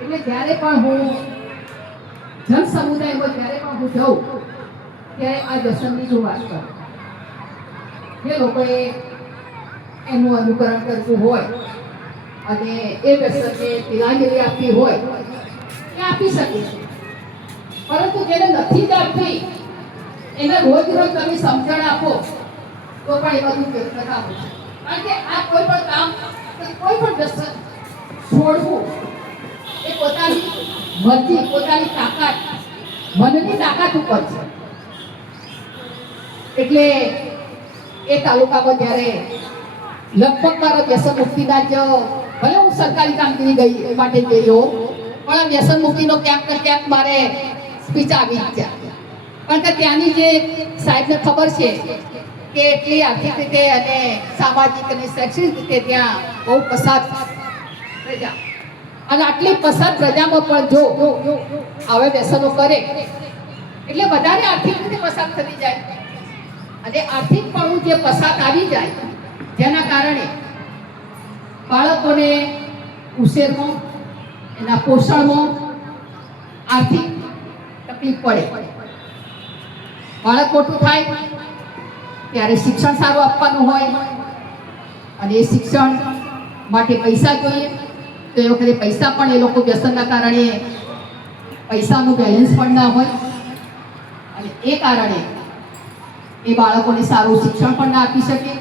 એટલે જ્યારે પણ હું જન સમુદાયમાં જ્યારે પણ હું જાઉં ત્યારે આ વ્યસનની જો વાત કરું, જે લોકોએ એનું અનુકરણ કરવું હોય અને એ વ્યસનને તિલાંજલિ આપવી હોય એ આપી શકે છે, પરંતુ જેને નથી જ આપવી એને રોજ રોજ તમે સમજણ આપો તો પણ એ બધું વ્યર્થતા હોય છે. કારણ કે આ કોઈ પણ કામ કોઈ પણ વ્યસન છોડવું એ પોતાની મરજી, પોતાની તાકાત, મનની તાકાત ઉપર છે. એટલે એ તાલુકામાં જ્યારે લગભગ મારા વ્યસન મુક્તિના જ ભલે હું સરકારી કામગીરી ગઈ માટે ગયો પણ વ્યસન મુક્તિનો ક્યાંક ને ક્યાંક મારે સ્પીચ આવી જ જાય. કારણ કે ત્યાંની જે સાહેબને ખબર છે કે એટલી આર્થિક રીતે અને સામાજિક અને શૈક્ષણિક રીતે ત્યાં બહુ પસાર પ્રજા, અને આટલી પસાર પ્રજામાં પણ જો હવે વ્યસનો કરે એટલે વધારે આર્થિક રીતે પસાર થતી જાય, અને આર્થિક પણ જે પસાર આવી જાય જેના કારણે બાળકોને ઉછેરમાં, એના પોષણમાં આર્થિક તકલીફ પડે. બાળક મોટું થાય ત્યારે શિક્ષણ સારું આપવાનું હોય અને એ શિક્ષણ માટે પૈસા જોઈએ, તો એ વખતે પૈસા પણ એ લોકો વ્યસનના કારણે પૈસાનું બેલેન્સ પણ ના હોય અને એ કારણે એ બાળકોને સારું શિક્ષણ પણ ના આપી શકે,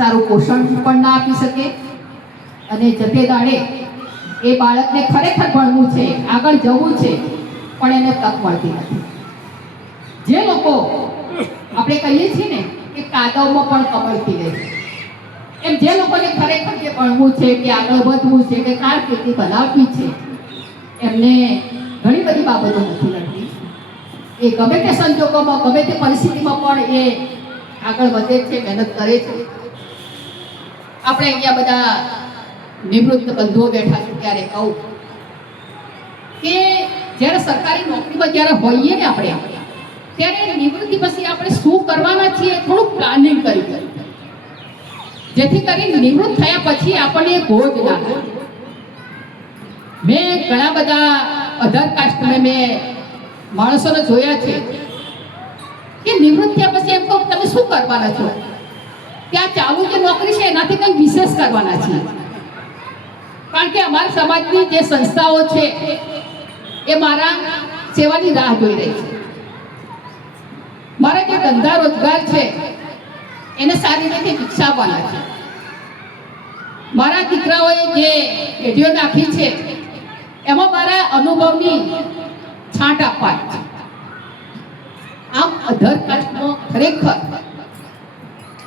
સારું પોષણ પણ ના આપી શકે અને જતે દાડે એ બાળકને ખરેખર ભણવું છે, આગળ જવું છે, પણ એને તક મળતી નથી. જે લોકો આપણે કહીએ છીએ ને કે કાદવમાં પણ કમળતી રહે, એમ જે લોકોને ખરેખર જે ભણવું છે, કે આગળ વધવું છે, કે કારકિર્દી બનાવવી છે, એમને ઘણી બધી બાબતો નથી લડતી. એ ગમે તે સંજોગોમાં, ગમે તે પરિસ્થિતિમાં પણ એ આગળ વધે છે, મહેનત કરે છે. આપણે અહીંયા બધા નિવૃત્ત બંધુઓ બેઠા છે ત્યારે કહું કે જ્યારે સરકારી નોકરીમાં જ્યારે હોઈએ ને આપણે ત્યારે નિવૃત્તિ પછી આપણે શું કરવાના છીએ થોડું પ્લાનિંગ કરી, જેથી કરીને નિવૃત્ત થયા પછી આપણને બોજ ના થાય. મેં ઘણા બધા અધર કાસ્ટને મેં માણસોને જોયા છે કે નિવૃત્ત થયા પછી એમ કહું તમે શું કરવાના છો, ત્યાં ચાલુ જે નોકરી છે એનાથી કંઈક વિશેષ કરવાના છે. કારણ કે અમારા સમાજની જે સંસ્થાઓ છે એ મારા સેવાની રાહ જોઈ રહી છે. મારા જે ધંધા રોજગાર છે એને સારી રીતે વિકસાવવાના છે. મારા દીકરાઓએ જે પેઢીઓ નાખી છે એમાં મારા અનુભવની છાંટ આપવાની છે. આમ અધર કાસ્ટમાં ખરેખર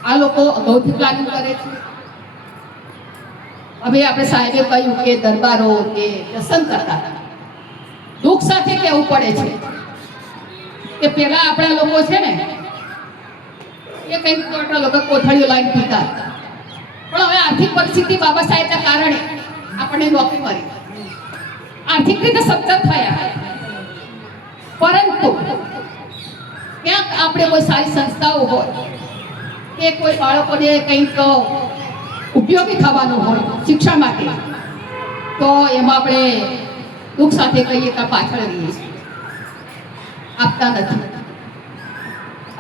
આ લોકો અગાઉથી પ્લાનિંગ કરે છે. હવે આપણે સાહેબે કહ્યું કે દરબારો કે વ્યસન કરતા હતા, દુઃખ સાથે કહેવું પડે છે કે પેલા આપણા લોકો છે ને એ કંઈક આપણા લોકો કોથળીઓ લાઈન પીતા હતા, પણ હવે આર્થિક પરિસ્થિતિ બાબા સાહેબના કારણે આપણને નોકરી મળી, આર્થિક રીતે સતત થયા. પરંતુ ક્યાંક આપણે કોઈ સારી સંસ્થાઓ હોય કે કોઈ બાળકોને કંઈક ઉપયોગી થવાનું હોય શિક્ષણ માટે, તો એમાં આપણે દુઃખ સાથે કહીએ કે પાછળ રહીએ છીએ, આપતા નથી.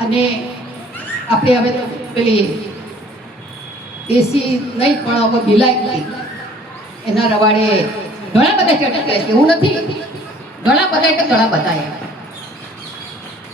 અને આપણે હવે તો પેલી દેશી નહીં પણ હવે બિલાઈ એના રવાડે ઘણા બધા ચટક છે, એવું નથી, ઘણા બધા એટલે ઘણા બધા.